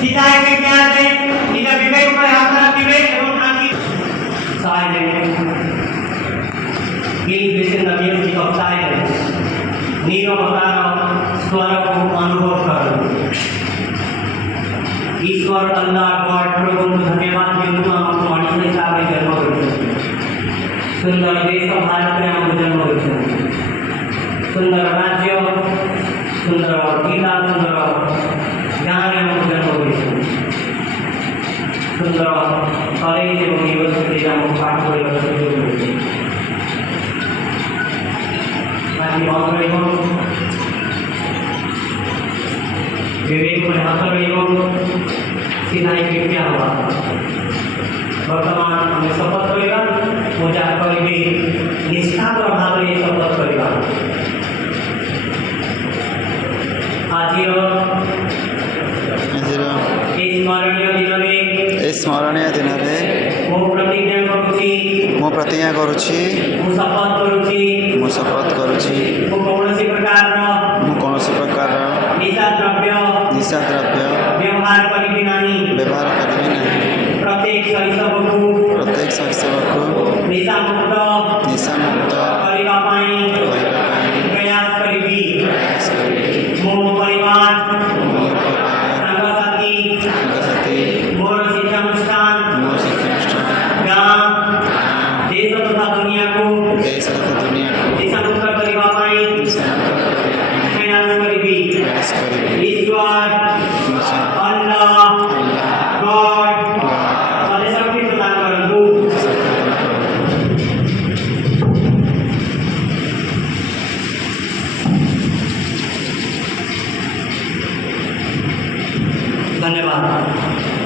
सीधा एक क्या है निज विवेक पर हाथ रखिए एवं आंखी silent please listen the music of silence नीरवतार स्वर को अनुभव करो ईश्वर अल्लाह गॉड प्रभु धन्यवाद देउछु हमको मनुष्य हिसाबले जन्म दिएको सुन्दर देश भारतले हमको जन्म दिएको सुन्दर राज्य सुन्दर गीता सुन्दर ज्ञान हमको जन्म दिएको सुन्दर कलेज एवं यूनिवर्सिटी हमको पाठ गरेर सुयोग दिएको माथि भन्नुभएको विवेक में हाथ एवं सीधा एक क्या हुआ वर्तमान हमें शपथ करेगा पूजा करेंगे निष्ठा भाव में शपथ करेगा आज स्मरणीय दिन में मु प्रतिज्ञा करुछि मु शपथ करुछि मु कौनसी प्रकार निशा द्रव्य व्यवहार करिबि नाही प्रत्येक शैशव को निशा मुक्त करिबा पाई प्रयास करिबि मोर परिवार संगसाथी मोर शिक्षानुष्ठान गाँव देश तथा दुनिया को निशा मुक्त करिबा पाई प्रयास करिबि ईश्वर अल्लाह गॉड वाले शक्ति प्रदान करंतु धन्यवाद।